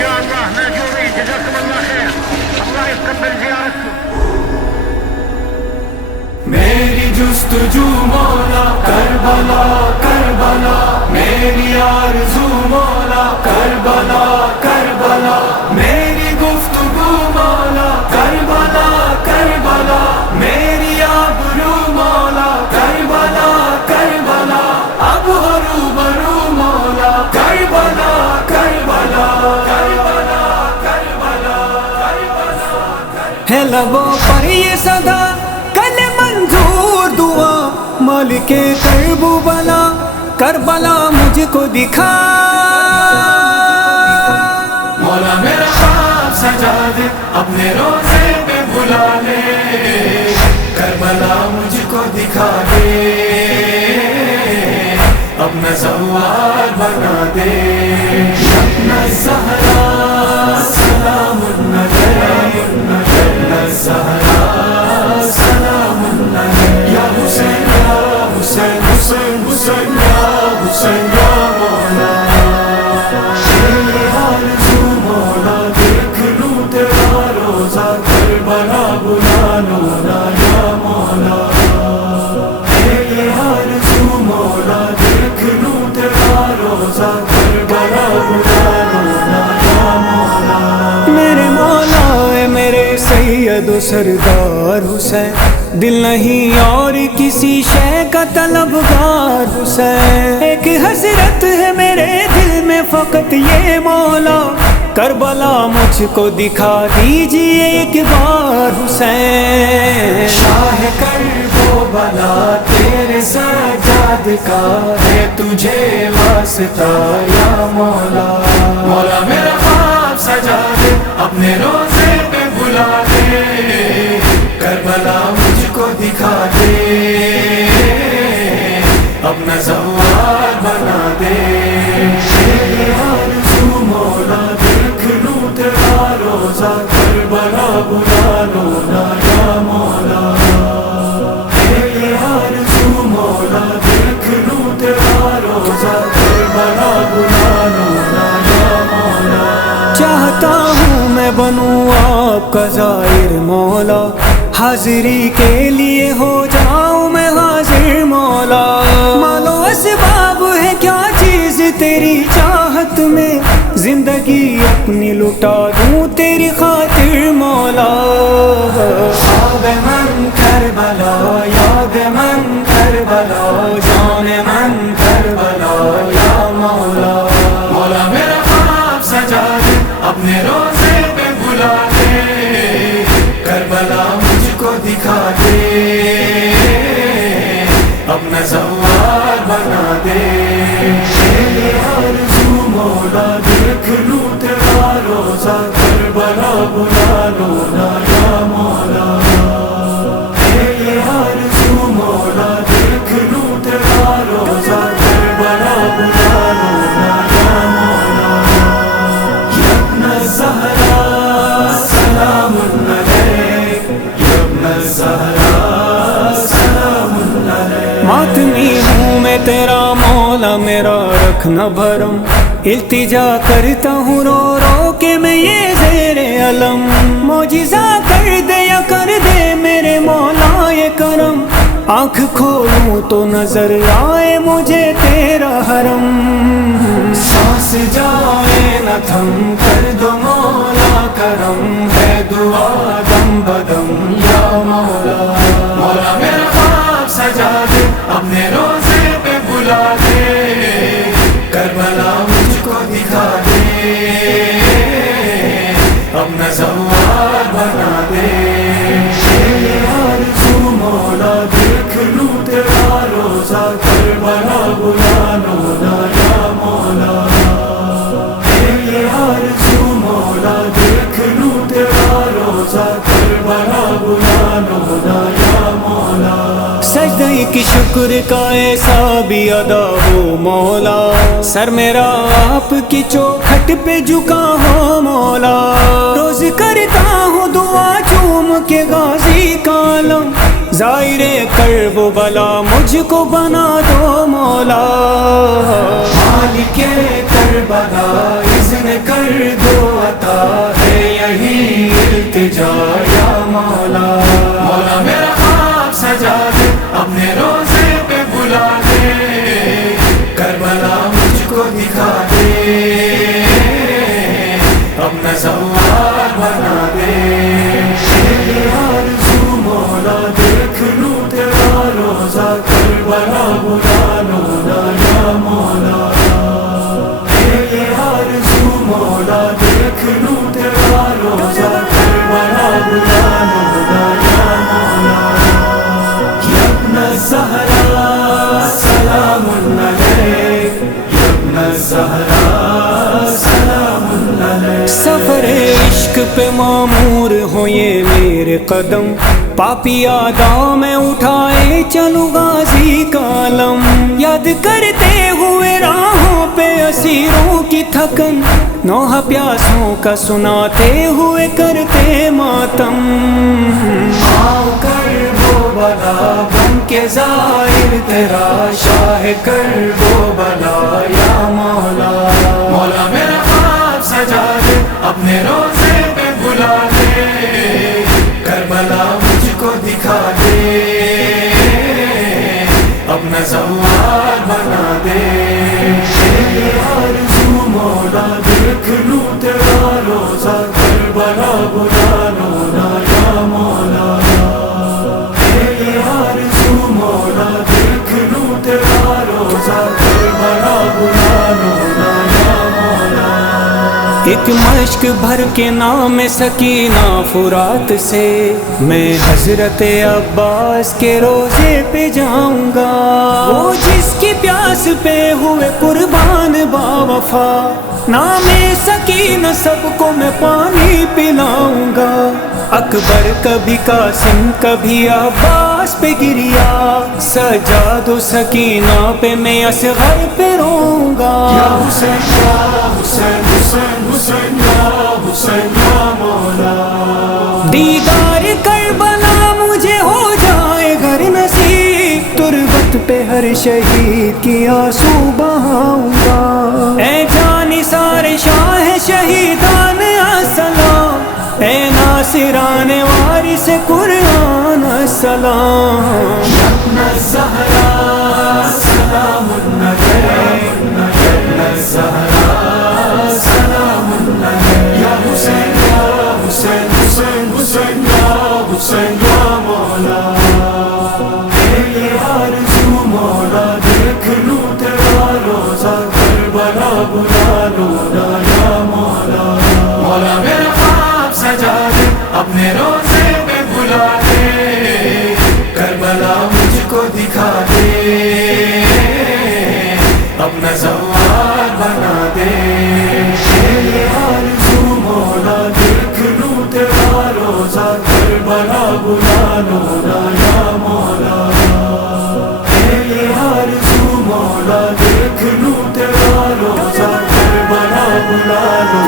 इंशाअल्लाह नजूरी जज़ाकुमुल्लाह खैर, अल्लाह यतक़ब्बल ज़ियारतकुम। मेरी जुस्तजू मौला करबला करबला, मेरी आरज़ू मौला करबला करबला, मेरी गुफ्तगू मौला करबला करबला, मेरी आबरू मौला करबला करबला, अब हो रूबरू मौला Karbala Karbala Karbala Karbala Karbala. है लबों पर ये सदा कल मंजूर दुआ, मालिके करबू बला करबला मुझको दिखा। मौला मेरा ख्वाब सजा दे, अपने रोज़े पे बुला ले, करबला मुझको दिखा दे, अपना सवार बना दे। अपना ज़हरा सलामुन अलैक, अपना ज़हरा सलामुन अलैक, या हुसैन या हुसैन हुसैन हुसैन या हुसैन या मौला। तेरी आरज़ू मौला देख लूं तेरा रोज़ा, करबला बुला लो ना या मौला। तेरी आरज़ू मौला देख लूं तेरा रोज़ा, करबला बुला लो ना या मौला। मेरे मौला है मेरे सैयद सरदार हुसैन, दिल नहीं और किसी शय का तलबगार हुसैन। एक हसरत है मेरे दिल में फकत ये मौला, करबला मुझको दिखा दीजिए एक बार हुसैन। शाह करबो बला तेरे सजाद का है तुझे वास्ता या मौला। मौला मेरा ख्वाब सजा दे, अपने रोज़े पे बुला दे, करबला मुझको दिखा दे, अपना सवार बना दे। तेरी आरज़ू मौला देख लूं तेरा रोज़ा, करबला बुला लो ना या मौला। तेरी आरज़ू मौला देख लूं तेरा रोज़ा, करबला बुला लो ना या मौला। चाहता हूँ मैं बनूं आपका ज़ाहिर मौला, हाजिरी के लिए हो जाऊं मैं हाजिर मौला। मालो असबाब है क्या चीज तेरी चाहत में, जिंदगी अपनी लुटा दूं तेरी खातिर मौला। ख्वाब मन करबला याद मन करबला, जाने मन करबला या मौला। मौला मेरा ख्वाब सजा दे, अपने रोज़े पे बुला दे, करबला मुझको दिखा दे, अपना सवार बना दे। तेरी आरज़ू मौला देख लूं तेरा रोज़ा, करबला बुला लो ना या मौला। तेरी आरज़ू मौला देख लूं तेरा रोज़ा, करबला बुला लो ना या मौला। या अपना ज़हरा सलामुन अलैक, या अपना ज़हरा सलामुन अलैक। मातमी हूँ मैं तेरा मौला मेरा रखना भरम, इल्तिजा करता हूँ रो रो के मैं ये ज़ेरे अलम। मौजिज़ा कर दे या कर दे मेरे मौला ये करम, आँख खोलूं तो नजर आए मुझे तेरा हरम। सांस जाए न थम कर दो मौला करम, है दुआ दम बदम या मौला। मौला मेरा ख्वाब सजा दे, अपने रोज़े पे बुला दे, करबला मुझको दिखा दे, अपना सवार बना दे। तेरी आरज़ू मौला देख लूं तेरा रोज़ा, करबला बुला लो ना या मौला। तेरी आरज़ू मौला देख लूं तेरा रोज़ा, करबला बुला लो ना या मौला। सजदे की शुक्र का ऐसा भी अदा हो मौला, सर मेरा आपकी चौखट पे झुका हो मौला। रोज करता हूँ दुआ चूम के गाजी कालम, ज़ाहिरे करबो बला मुझको बना दो मौला। मालिके करबला इज़्न कर दो عطا ہے یہی التجا یا مولا مولا میرا خواب سجا دے اپنے روزے پہ بلا دے کربلا مجھ کو دکھا دے اپنا زوار بنا دے میری آرزو مولا دیکھ لوں تیرا روزہ کربلا بلا لو نا یا مولا میری آرزو مولا دیکھ لوں تیرا روزہ کربلا بلا لو نا یا مولا یا ابن الزہرا سلام علیک یا ابن الزہرا سلام علیک سفر عشق پہ معمور ہو یہ میرے قدم پاپی یاداں میں اٹھائے چلو غازی کا علم یاد کرتے ہوئے راہوں پہ اسیروں کی تھکن نوحہ پیاسوں کا سناتے ہوئے کرتے ماتم آؤ کر وہ بلا بن کے ظاہر تیرا شاہ کر وہ بلا یا مولا مولا میرا خواب سجا دے اپنے روزے پہ بلا دے کربلا مجھ کو دکھا دے اپنا زوار بنا دے میری آرزو مولا دیکھ لوں تیرا روزہ کربلا بلا لو نا یا مولا میری آرزو مولا دیکھ لوں تیرا روزہ کربلا بلا لو نا یا مولا ایک مشک بھر کے نام سکینہ فرات سے میں حضرت عباس کے روزے پہ جاؤں گا وہ جس کی پیاس پہ ہوئے قربان با وفا نام سکینہ سب کو میں پانی پلاؤں گا اکبر کبھی قاسم کبھی عباس پہ گریا سجاد و سکینہ پہ میں اصغر پہ روؤں گا یا حسین یا حسین حسین حسین یا حسین یا مولا دیدار کربلا مجھے ہو جائے گھر نصیب تربت پہ ہر شہید کی آنسو بہاؤں گا اے جانی سارے شاہ شہیدان السلام اے ناصران وارث قرآن السلام یا ابن الزہرا سلام علیک یا ابن الزہرا سلام علیک یا حسین یا حسین حسین حسین یا حسین یا مولا میری آرزو مولا دیکھ لوں تیرا روزہ کربلا بلا لو نا یا مولا مولا میرا خواب سجا دے اپنے روزے پہ بلا دے کربلا مجھ کو دکھا دے اپنا زوار بنا دے میری آرزو مولا دیکھ لوں تیرا روزہ کربلا بلا لو نا یا مولا میری آرزو مولا دیکھ لوں تیرا روزہ کربلا بلا لو